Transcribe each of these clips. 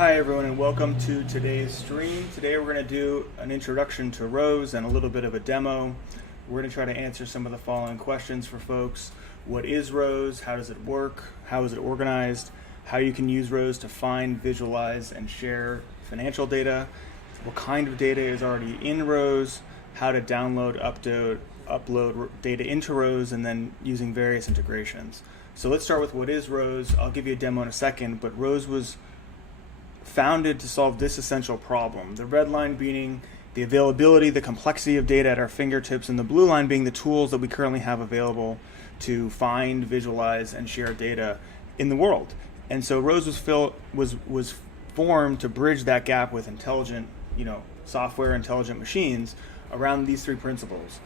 Hi everyone and welcome to today's stream. Today we're going to do an introduction to Rose and a little bit of a demo. We're going to try to answer some of the following questions for folks. What is Rose? How does it work? How is it organized? How you can use Rose to find, visualize, and share financial data. What kind of data is already in Rose? How to download, upload data into Rose, and then using various integrations. So let's start with what is Rose. I'll give you a demo in a second, but Rose was founded to solve this essential problem. The red line being the availability, the complexity of data at our fingertips, and the blue line being the tools that we currently have available to find, visualize, and share data in the world. And so Rose was formed to bridge that gap with intelligent, software, intelligent machines around these three principles.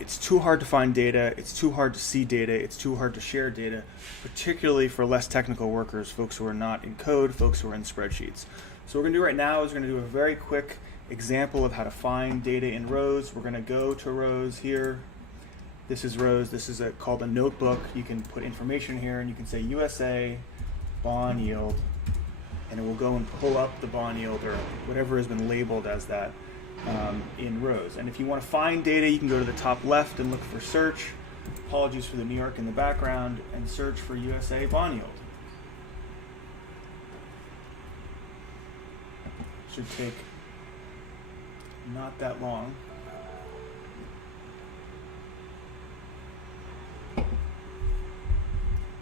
It's too hard to find data, it's too hard to see data, it's too hard to share data, particularly for less technical workers, folks who are not in code, folks who are in spreadsheets. So what we're going to do right now is we're going to do a very quick example of how to find data in Rose. We're going to go to Rose here. This is Rose. This is called a notebook. You can put information here and you can say USA bond yield, and it will go and pull up the bond yield or whatever has been labeled as that in Rose. And if you want to find data, you can go to the top left and look for search. Apologies for the New York in the background, and search for USA bond yield. Should take not that long.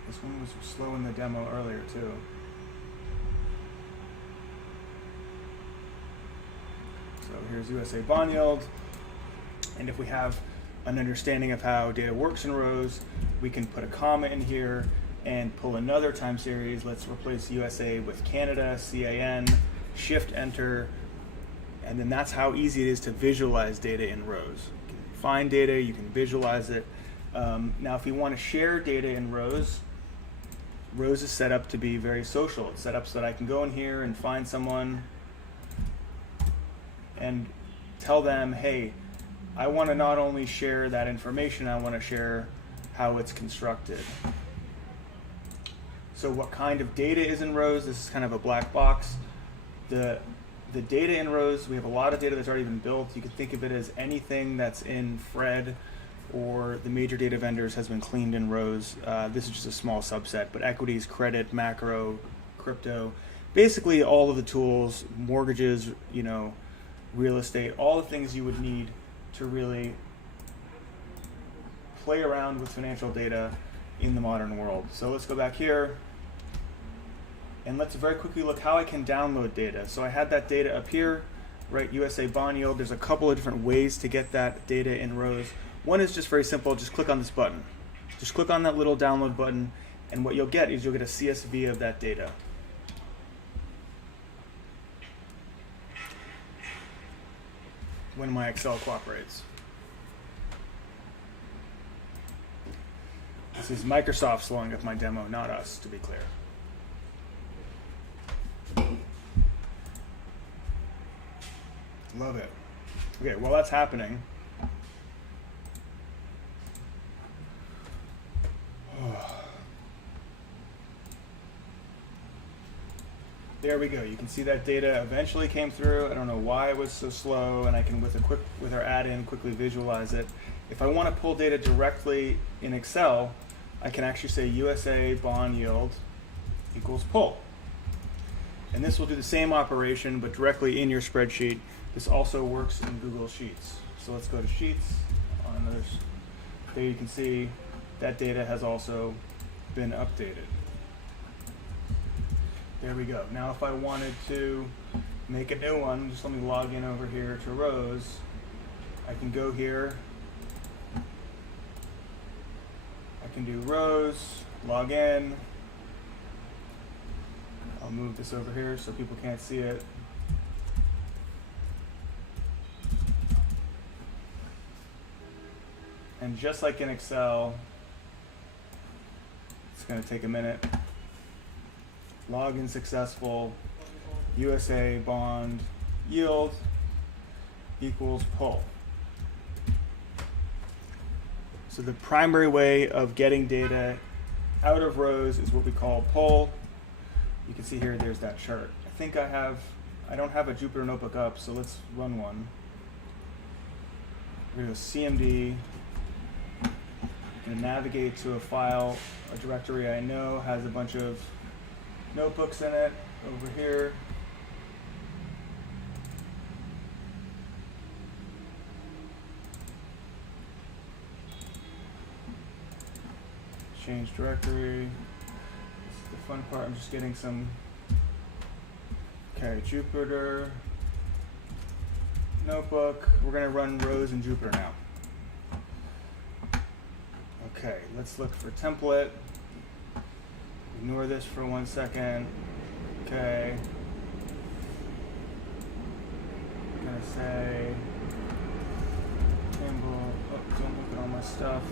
This one was slow in the demo earlier too. So here's USA bond yield, and if we have an understanding of how data works in Rose, we can put a comma in here and pull another time series. Let's replace USA with Canada, CAN, Shift Enter, and then that's how easy it is to visualize data in Rose. You can find data, you can visualize it. Now if you want to share data in Rose, Rose is set up to be very social. It's set up so that I can go in here and find someone and tell them, hey, I want to not only share that information, I want to share how it's constructed. So what kind of data is in Rose? This is kind of a black box. The data in Rose, we have a lot of data that's already been built. You can think of it as anything that's in Fred or the major data vendors has been cleaned in Rose. This is just a small subset, but equities, credit, macro, crypto, basically all of the tools, mortgages, real estate, all the things you would need to really play around with financial data in the modern world. So let's go back here and let's very quickly look how I can download data. So I had that data up here, right? USA bond yield. There's a couple of different ways to get that data in Rose. One is just very simple. Just click on this button. Just click on that little download button, and what you'll get is you'll get a CSV of that data. When my Excel cooperates. This is Microsoft slowing up my demo, not us, to be clear. Love it. Okay, while that's happening, there we go. You can see that data eventually came through. I don't know why it was so slow, and I can, with our add-in, quickly visualize it. If I want to pull data directly in Excel, I can actually say USA bond yield equals pull. And this will do the same operation, but directly in your spreadsheet. This also works in Google Sheets. So let's go to Sheets. There you can see that data has also been updated. There we go. Now if I wanted to make a new one, just let me log in over here to Rose. I can go here. I can do Rose, log in. I'll move this over here so people can't see it. And just like in Excel, it's going to take a minute. Login successful. USA bond yield equals pull. So the primary way of getting data out of Rose is what we call pull. you can see here, there's that chart. I don't have a Jupyter Notebook up, so let's run one. We're going to go CMD, and navigate to a file, a directory I know has a bunch of notebooks in it over here. Change directory. This is the fun part. I'm just getting some. Okay, Jupyter Notebook. We're going to run rows in Jupyter now. Okay, let's look for template. Ignore this for 1 second. Okay. I'm going to say Campbell. Oh, don't look at all my stuff.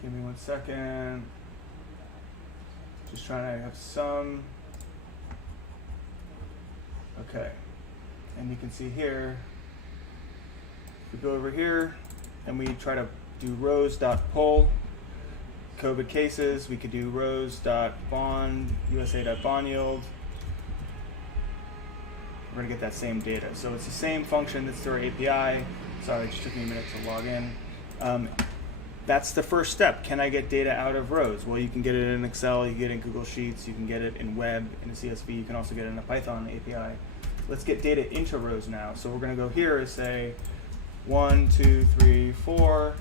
Give me 1 second. Just trying to have some. Okay. And you can see here, if we go over here and we try to do rows.pull COVID cases, we could do rows.bond, USA.bond yield. We're going to get that same data. So it's the same function that's through our API. Sorry, it just took me a minute to log in. That's the first step. Can I get data out of rows? Well, you can get it in Excel, you can get it in Google Sheets, you can get it in web, in a CSV, you can also get it in a Python API. Let's get data into rows now. So we're going to go here and say 1, 2, 3, 4,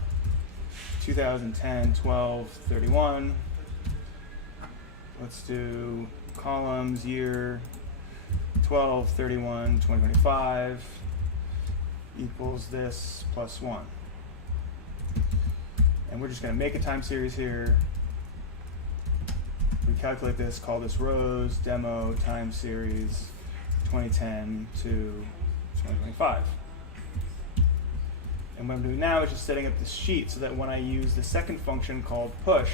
2010, 12, 31. Let's do columns, year, 12, 31, 2025 equals this plus 1. And we're just going to make a time series here. We calculate this, call this rows, demo, time series, 2010 to 2025. And what I'm doing now is just setting up this sheet so that when I use the second function called push,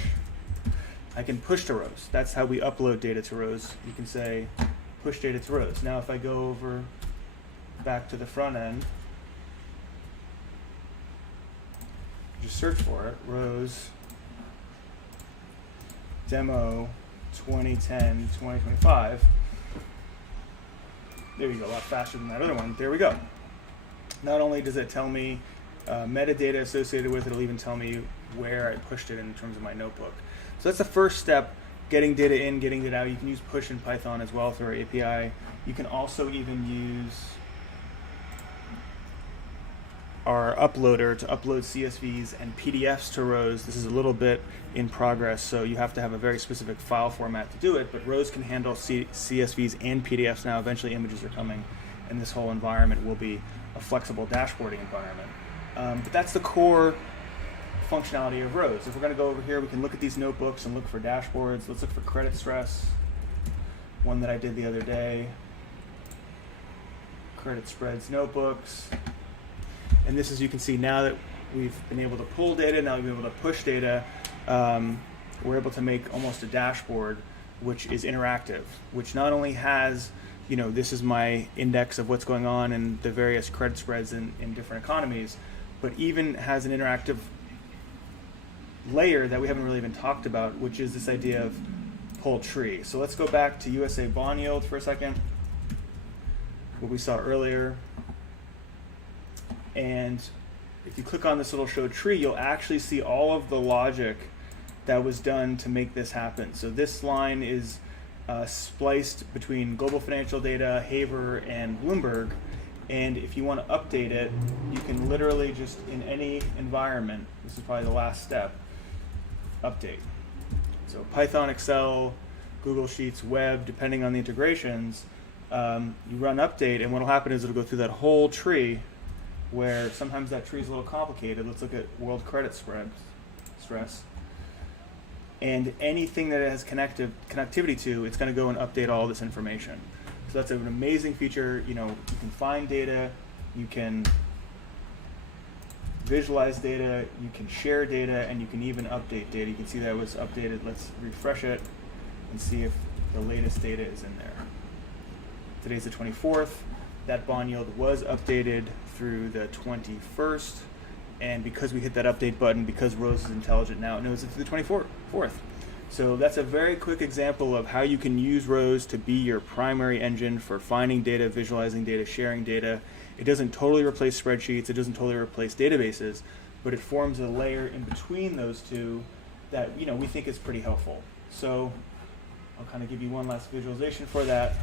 I can push to rows. That's how we upload data to rows. You can say push data to rows. Now if I go over back to the front end, just search for it, rows, demo, 2010, 2025. There you go, a lot faster than that other one. There we go. Not only does it tell me metadata associated with it, it'll even tell me where I pushed it in terms of my notebook. So that's the first step, getting data in, getting data out. You can use push in Python as well through our API. You can also even use our uploader to upload CSVs and PDFs to rows. This is a little bit in progress, so you have to have a very specific file format to do it, but rows can handle CSVs and PDFs now. Eventually images are coming, and this whole environment will be a flexible dashboarding environment. But that's the core functionality of rows. If we're going to go over here, we can look at these notebooks and look for dashboards. Let's look for credit stress, one that I did the other day. Credit spreads notebooks. And this, as you can see, now that we've been able to pull data, now we've been able to push data, we're able to make almost a dashboard which is interactive, which not only has, this is my index of what's going on in the various credit spreads in different economies, but even has an interactive layer that we haven't really even talked about, which is this idea of pull tree. So let's go back to USA bond yield for a second, what we saw earlier. And if you click on this little show tree, you'll actually see all of the logic that was done to make this happen. So this line is spliced between Global Financial Data, Haver, and Bloomberg. And if you want to update it, you can literally just, in any environment, this is probably the last step, update. So Python, Excel, Google Sheets, web, depending on the integrations, you run update, and what will happen is it'll go through that whole tree, where sometimes that tree is a little complicated. Let's look at world credit stress. And anything that it has connectivity to, it's going to go and update all this information. So that's an amazing feature. You can find data, you can visualize data, you can share data, and you can even update data. You can see that was updated. Let's refresh it and see if the latest data is in there. Today's the 24th. That bond yield was updated through the 21st. And because we hit that update button, because Rose is intelligent now, it knows it's the 24th. So that's a very quick example of how you can use Rose to be your primary engine for finding data, visualizing data, sharing data. It doesn't totally replace spreadsheets, it doesn't totally replace databases, but it forms a layer in between those two that we think is pretty helpful. So I'll kind of give you one last visualization for that.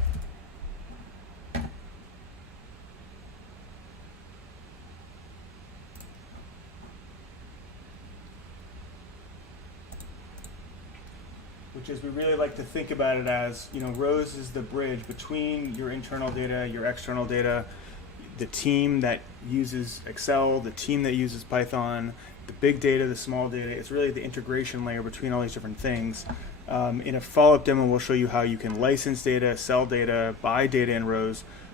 Which is, we really like to think about it as, Rose is the bridge between your internal data, your external data, the team that uses Excel, the team that uses Python, the big data, the small data. It's really the integration layer between all these different things. In a follow-up demo, we'll show you how you can license data, sell data, buy data in Rose.